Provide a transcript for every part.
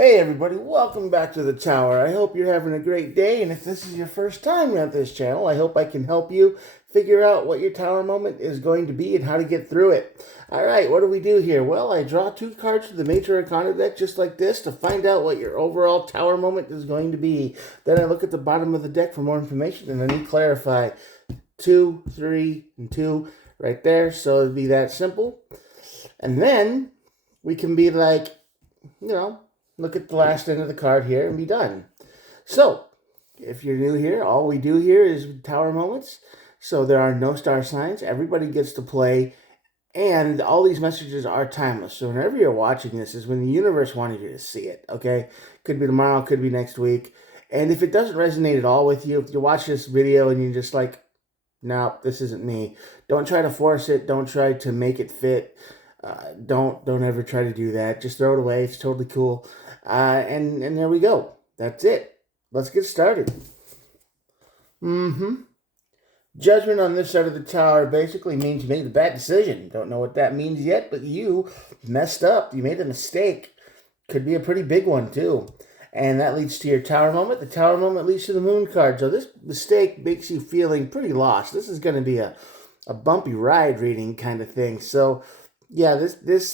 Hey everybody, welcome back to the tower. I hope you're having a great day, and if this is your first time at this channel, I hope I can help you figure out what your tower moment is going to be and how to get through it. Alright, what do we do here? Well, I draw two cards to the Major Arcana deck just like this to find out what your overall tower moment is going to be. Then I look at the bottom of the deck for more information, and then you clarify 2, 3, and 2 right there, so it'd be that simple. And then we can be like, look at the last end of the card here and be done. So, if you're new here, all we do here is tower moments. So there are no star signs. Everybody gets to play. And all these messages are timeless. So whenever you're watching this is when the universe wanted you to see it, okay? Could be tomorrow, could be next week. And if it doesn't resonate at all with you, if you watch this video and you're just like, no, this isn't me. Don't try to force it. Don't try to make it fit. Don't ever try to do that. Just throw it away. It's totally cool. And there we go. That's it. Let's get started. Judgment on this side of the tower basically means you made a bad decision. Don't know what that means yet, but you messed up. You made a mistake. Could be a pretty big one, too. And that leads to your tower moment. The tower moment leads to the moon card. So this mistake makes you feeling pretty lost. This is going to be a bumpy ride reading kind of thing. So yeah, this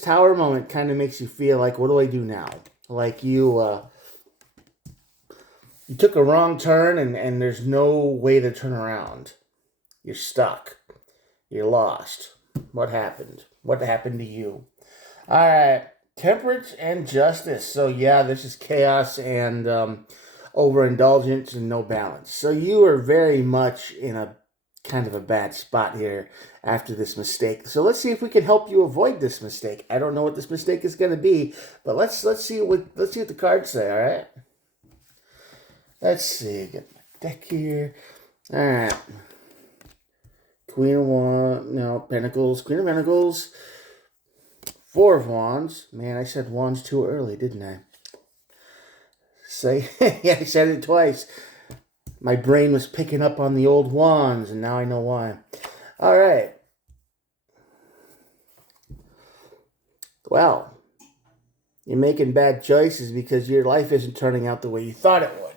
tower moment kind of makes you feel like, what do I do now? Like you took a wrong turn and there's no way to turn around. You're stuck. You're lost. What happened? What happened to you? All right, temperance and justice. So yeah, this is chaos and overindulgence and no balance. So you are very much in a kind of a bad spot here after this mistake. So let's see if we can help you avoid this mistake. I don't know what this mistake is going to be, but let's see what the cards say. All right. Let's see. Get my deck here. All right. Queen of Wands. No, Pentacles. Queen of Pentacles. Four of Wands. Man, I said Wands too early, didn't I? Yeah, I said it twice. My brain was picking up on the old wands, and now I know why. All right. Well, you're making bad choices because your life isn't turning out the way you thought it would.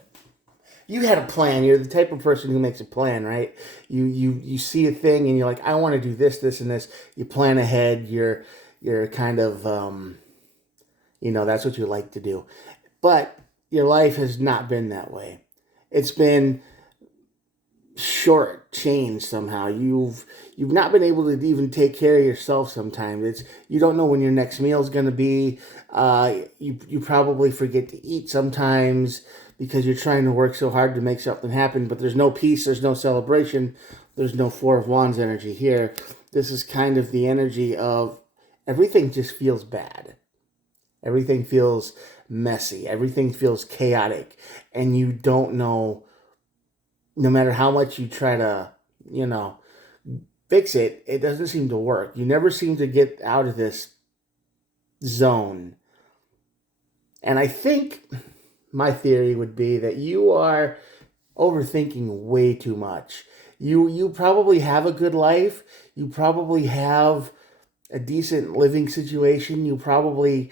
You had a plan. You're the type of person who makes a plan, right? You see a thing and you're like, I want to do this, this, and this. You plan ahead. You're kind of, that's what you like to do. But your life has not been that way. It's been short-changed somehow. You've not been able to even take care of yourself sometimes. You don't know when your next meal is going to be. You probably forget to eat sometimes because you're trying to work so hard to make something happen, but there's no peace, there's no celebration, there's no Four of Wands energy here. This is kind of the energy of everything just feels bad. Everything feels messy. Everything feels chaotic. And you don't know, no matter how much you try to, fix it, it doesn't seem to work. You never seem to get out of this zone. And I think my theory would be that you are overthinking way too much. You probably have a good life. You probably have a decent living situation. You probably,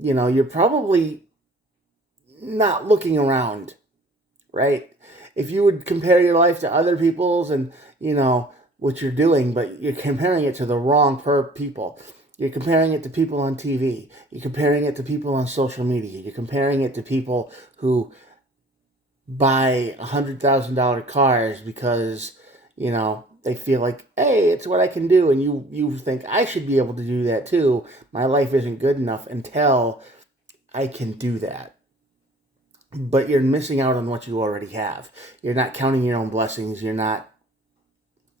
you're probably not looking around, right? If you would compare your life to other people's and, what you're doing, but you're comparing it to the wrong people. You're comparing it to people on TV. You're comparing it to people on social media. You're comparing it to people who buy $100,000 cars because, they feel like, hey, it's what I can do. And you think, I should be able to do that too. My life isn't good enough until I can do that. But you're missing out on what you already have. You're not counting your own blessings. You're not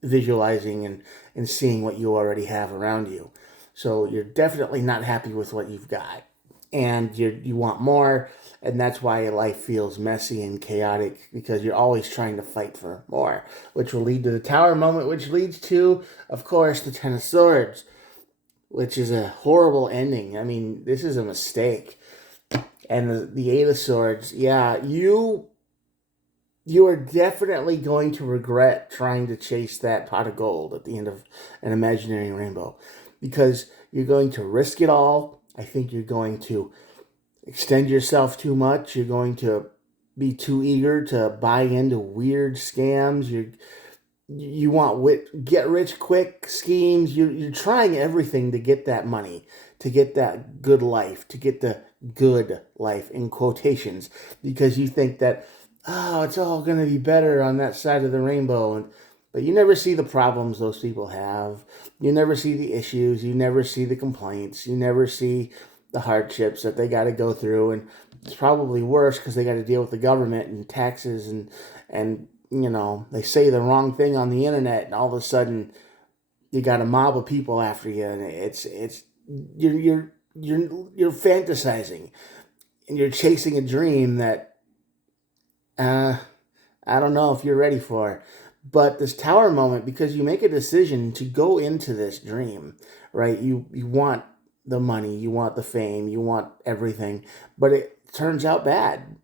visualizing and seeing what you already have around you. So you're definitely not happy with what you've got. And you want more, and that's why your life feels messy and chaotic, because you're always trying to fight for more, which will lead to the Tower moment, which leads to, of course, the Ten of Swords, which is a horrible ending. I mean, this is a mistake. And the Eight of Swords, yeah, you are definitely going to regret trying to chase that pot of gold at the end of an imaginary rainbow, because you're going to risk it all. I think you're going to extend yourself too much. You're going to be too eager to buy into weird scams. You want get rich quick schemes. You're trying everything to get that money, to get that good life, to get the good life in quotations, because you think that, oh, it's all going to be better on that side of the rainbow. But you never see the problems those people have. You never see the issues. You never see the complaints. You never see the hardships that they got to go through. And it's probably worse because they got to deal with the government and taxes and they say the wrong thing on the internet, and all of a sudden you got a mob of people after you, and it's you're fantasizing, and you're chasing a dream that I don't know if you're ready for. But this tower moment, because you make a decision to go into this dream, right? You want the money, you want the fame, you want everything, but it turns out bad.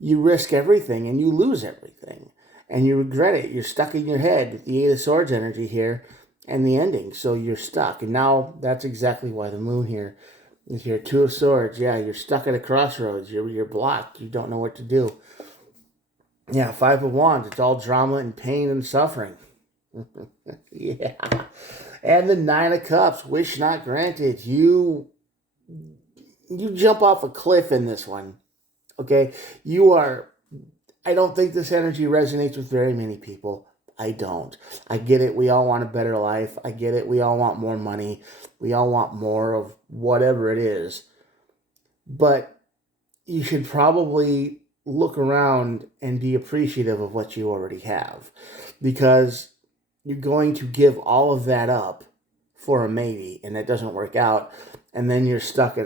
You risk everything and you lose everything. And you regret it. You're stuck in your head with the Eight of Swords energy here and the ending. So you're stuck. And now that's exactly why the moon here is here. Two of Swords. Yeah, you're stuck at a crossroads. You're blocked. You don't know what to do. Yeah, Five of Wands. It's all drama and pain and suffering. Yeah. And the Nine of Cups. Wish not granted. You jump off a cliff in this one. Okay? I don't think this energy resonates with very many people. I don't. I get it. We all want a better life. I get it. We all want more money. We all want more of whatever it is. But you should probably look around and be appreciative of what you already have, because you're going to give all of that up for a maybe, and that doesn't work out, and then you're stuck.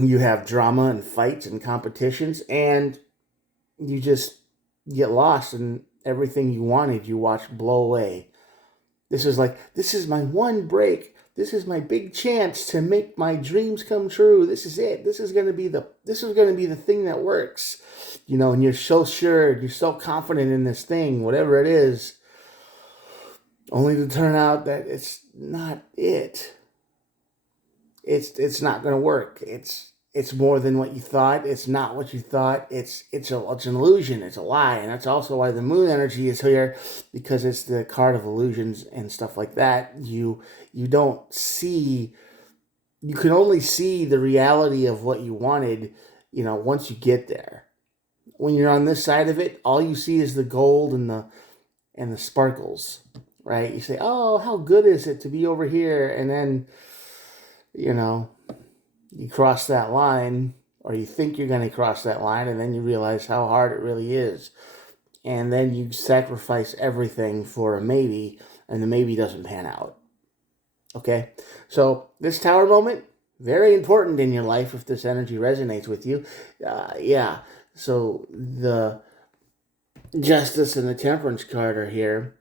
You have drama and fights and competitions, and you just get lost in everything you wanted. You watch blow away. This is my one break. This is my big chance to make my dreams come true. This is it. This is going to be the thing that works. And you're so sure, you're so confident in this thing, whatever it is, only to turn out that it's not it. It's not going to work. It's more than what you thought. It's not what you thought. It's an illusion. It's a lie. And that's also why the moon energy is here, because it's the card of illusions and stuff like that. You don't see, you can only see the reality of what you wanted, once you get there. When you're on this side of it, all you see is the gold and the sparkles, right? You say, "Oh, how good is it to be over here?" And then, you cross that line, or you think you're going to cross that line, and then you realize how hard it really is. And then you sacrifice everything for a maybe, and the maybe doesn't pan out. Okay? So this tower moment, very important in your life if this energy resonates with you. Yeah. So the Justice and the Temperance card are here,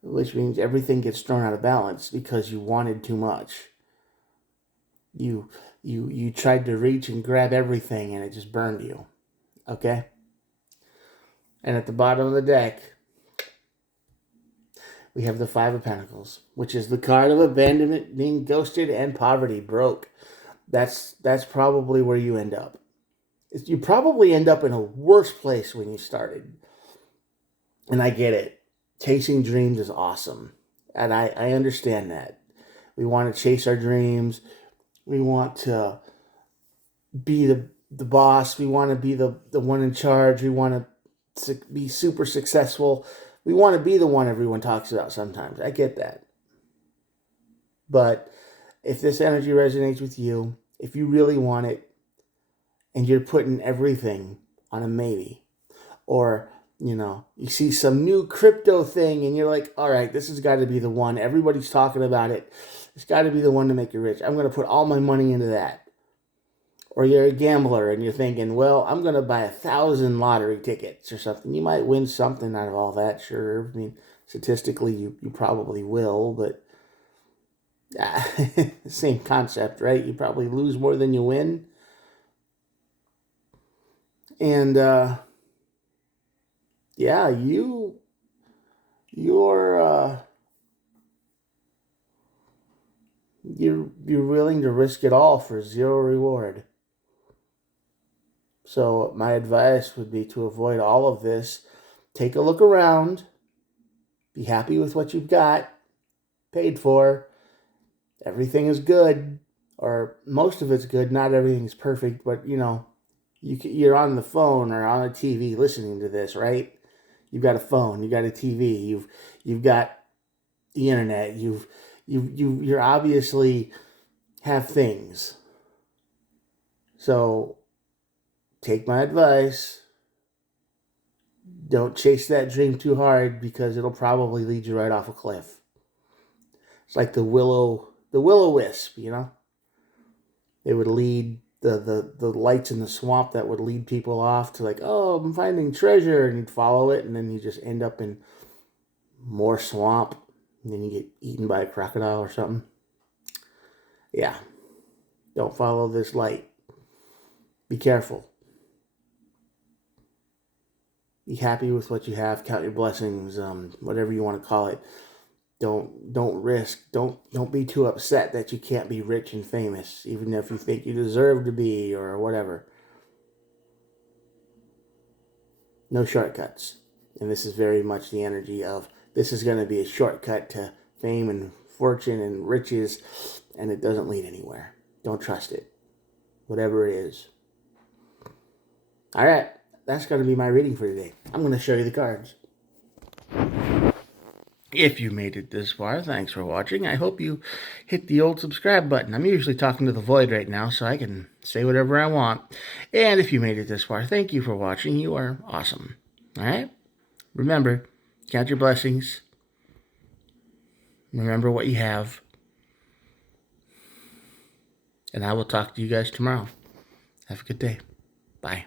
which means everything gets thrown out of balance because you wanted too much. You tried to reach and grab everything, and it just burned you. Okay? And at the bottom of the deck, we have the Five of Pentacles, which is the card of abandonment, being ghosted, and poverty, broke. That's probably where you end up. You probably end up in a worse place when you started. And I get it. Chasing dreams is awesome. And I understand that. We want to chase our dreams. We want to be the boss. We want to be the one in charge. We want to be super successful. We want to be the one everyone talks about sometimes. I get that. But if this energy resonates with you, if you really want it, and you're putting everything on a maybe, or you see some new crypto thing and you're like, all right, this has got to be the one. Everybody's talking about it. It's got to be the one to make you rich. I'm going to put all my money into that. Or you're a gambler and you're thinking, well, I'm going to buy 1,000 lottery tickets or something. You might win something out of all that, sure. I mean, statistically, you probably will, but same concept, right? You probably lose more than you win. And, yeah, you're willing to risk it all for zero reward. So my advice would be to avoid all of this. Take a look around. Be happy with what you've got, paid for. Everything is good, or most of it's good. Not everything's perfect, but you're on the phone or on a TV listening to this, right? You've got a phone, you got a TV, you've got the internet, you're obviously have things. So take my advice. Don't chase that dream too hard because it'll probably lead you right off a cliff. It's like the will-o'-wisp, It would lead the lights in the swamp that would lead people off to like, oh, I'm finding treasure, and you'd follow it, and then you just end up in more swamp, and then you get eaten by a crocodile or something. Yeah. Don't follow this light. Be careful. Be happy with what you have. Count your blessings. Whatever you want to call it. Don't risk. Don't be too upset that you can't be rich and famous, even if you think you deserve to be or whatever. No shortcuts. And this is very much the energy of this is going to be a shortcut to fame and fortune and riches, and it doesn't lead anywhere. Don't trust it. Whatever it is. All right. That's going to be my reading for today. I'm going to show you the cards. If you made it this far, thanks for watching. I hope you hit the old subscribe button. I'm usually talking to the void right now, so I can say whatever I want. And if you made it this far, thank you for watching. You are awesome. All right? Remember, count your blessings. Remember what you have. And I will talk to you guys tomorrow. Have a good day. Bye.